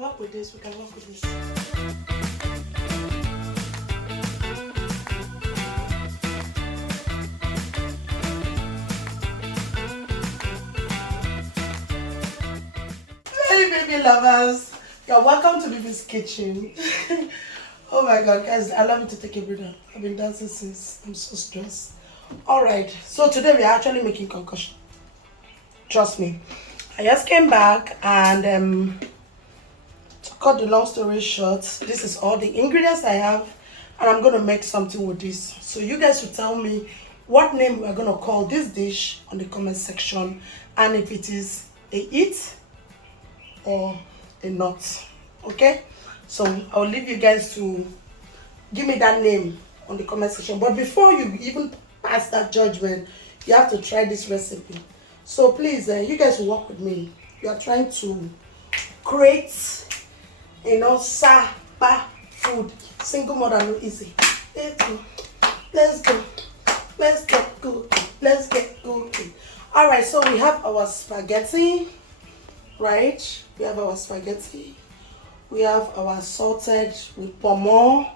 can work with this. We can work with this. Hey, baby lovers. You're welcome to Bibi's kitchen. Oh my God, guys, allow me to take a breather. I've been dancing since. I'm so stressed. Alright, so today we are actually making concoction. Trust me. I just came back and to cut the long story short, this is all the ingredients I have and I'm going to make something with this. So you guys will tell me what name we are going to call this dish on the comment section and if it is a hit or a not. Okay? So I'll leave you guys to give me that name on the comment section. But before you even pass that judgment, you have to try this recipe. So please, you guys will work with me. You are trying to create, sapa food. Single mother no easy. Let's go. Let's get cooking. Let's get cooking. Alright, so we have our spaghetti, right? We have our spaghetti. We have our assorted with pomo.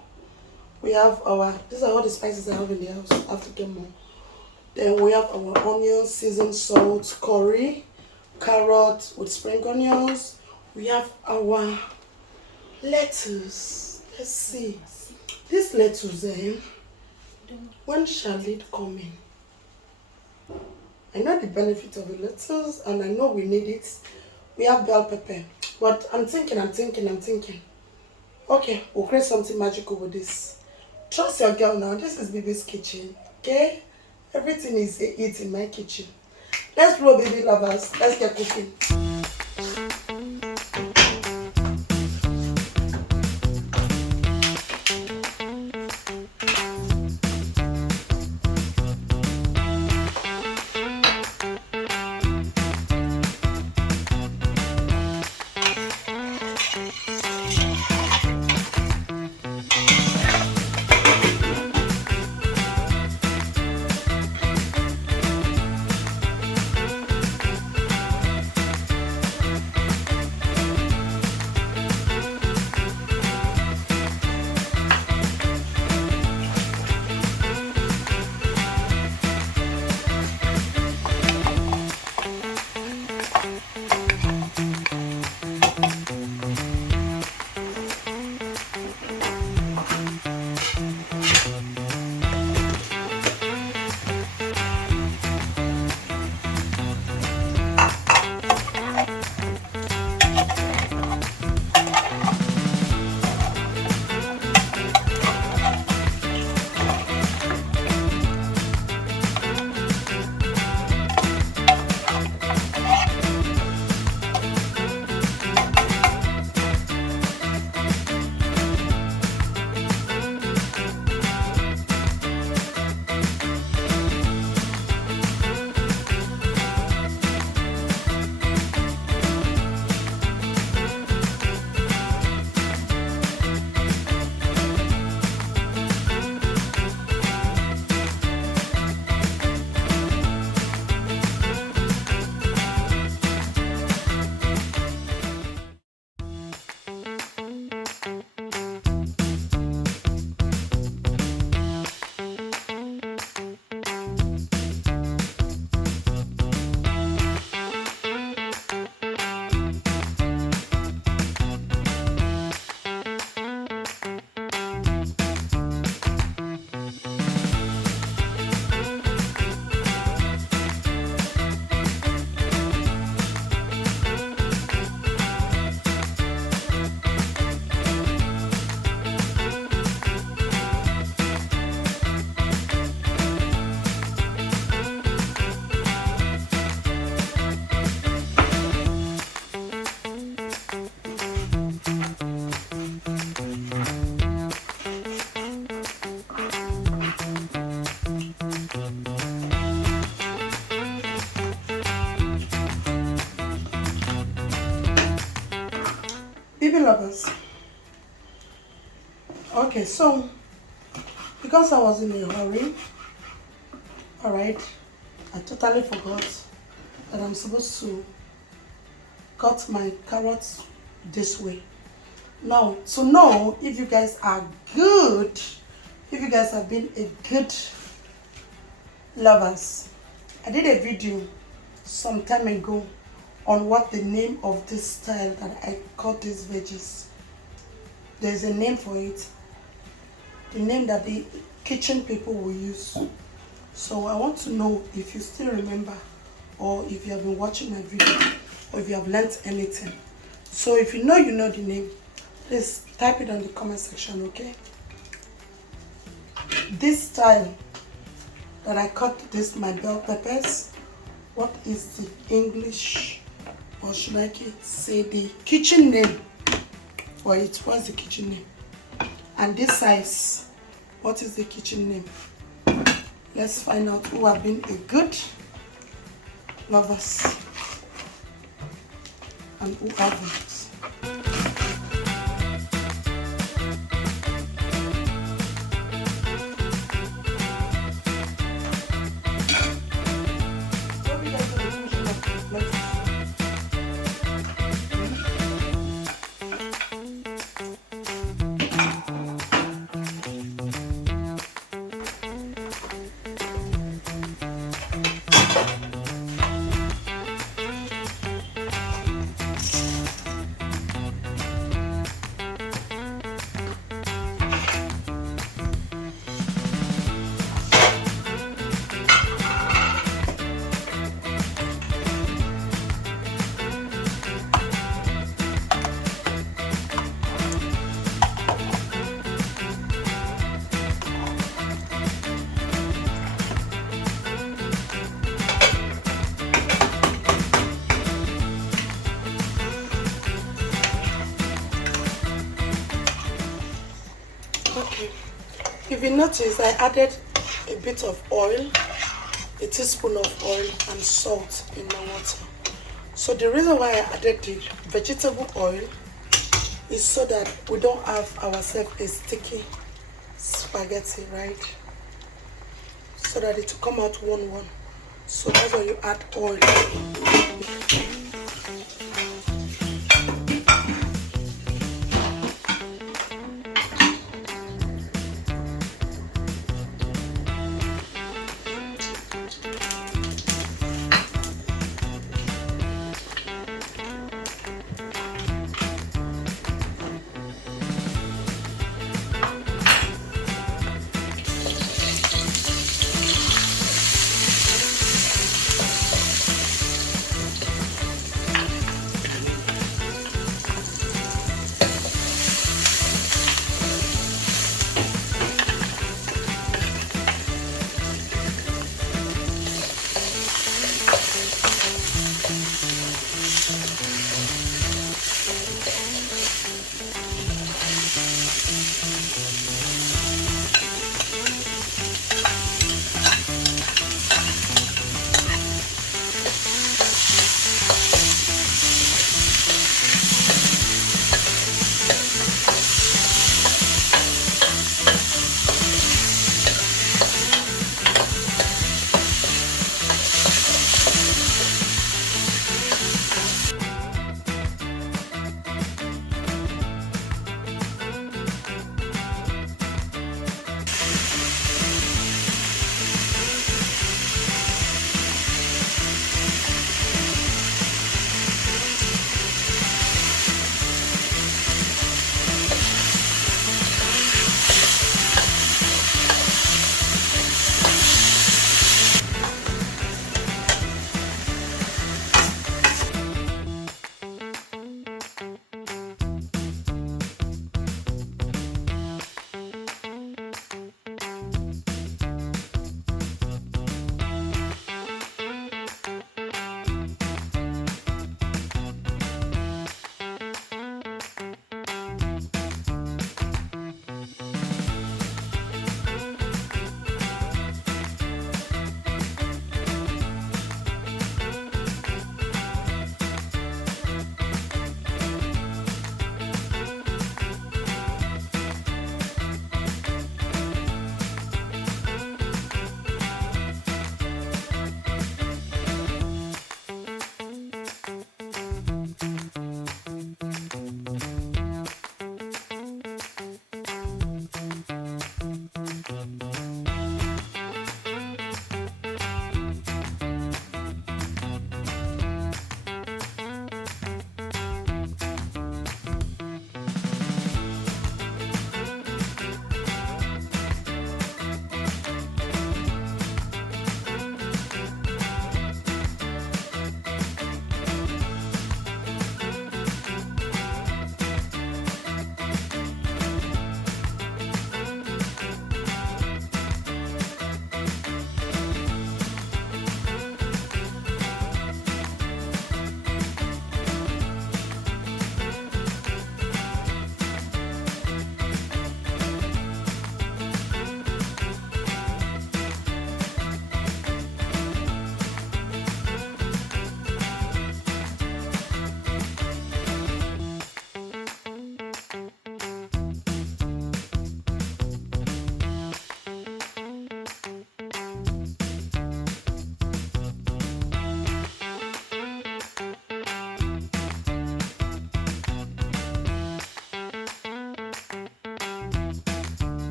We have these are all the spices I have in the house. I have to get more. Then we have our onions, seasoned salt, curry, carrot with spring onions. We have our lettuce. Let's see. This lettuce, when shall it come in? I know the benefit of the lettuce and I know we need it. We have bell pepper. But I'm thinking. Okay, we'll create something magical with this. Trust your girl now. This is Bibi's kitchen. Okay? Everything is a hit in my kitchen. Let's roll, baby lovers. Let's get cooking. Bibilovers. Okay, so because I was in a hurry, alright, I totally forgot that I'm supposed to cut my carrots this way. Now, to know if you guys are good, if you guys have been a good lovers, I did a video some time ago on what the name of this style that I cut these veggies. There's a name for it, the name that the kitchen people will use. So I want to know if you still remember, or if you have been watching my video, or if you have learnt anything. So if you know the name, please type it on the comment section, okay? This style that I cut this my bell peppers, what is the English, or should I say the kitchen name for it? What's the kitchen name? And this size, what is the kitchen name? Let's find out who have been a good lovers and who haven't. Okay, if you notice, I added a bit of oil, a teaspoon of oil and salt in my water. So the reason why I added the vegetable oil is so that we don't have ourselves a sticky spaghetti, right? So that it will come out one. So that's why you add oil.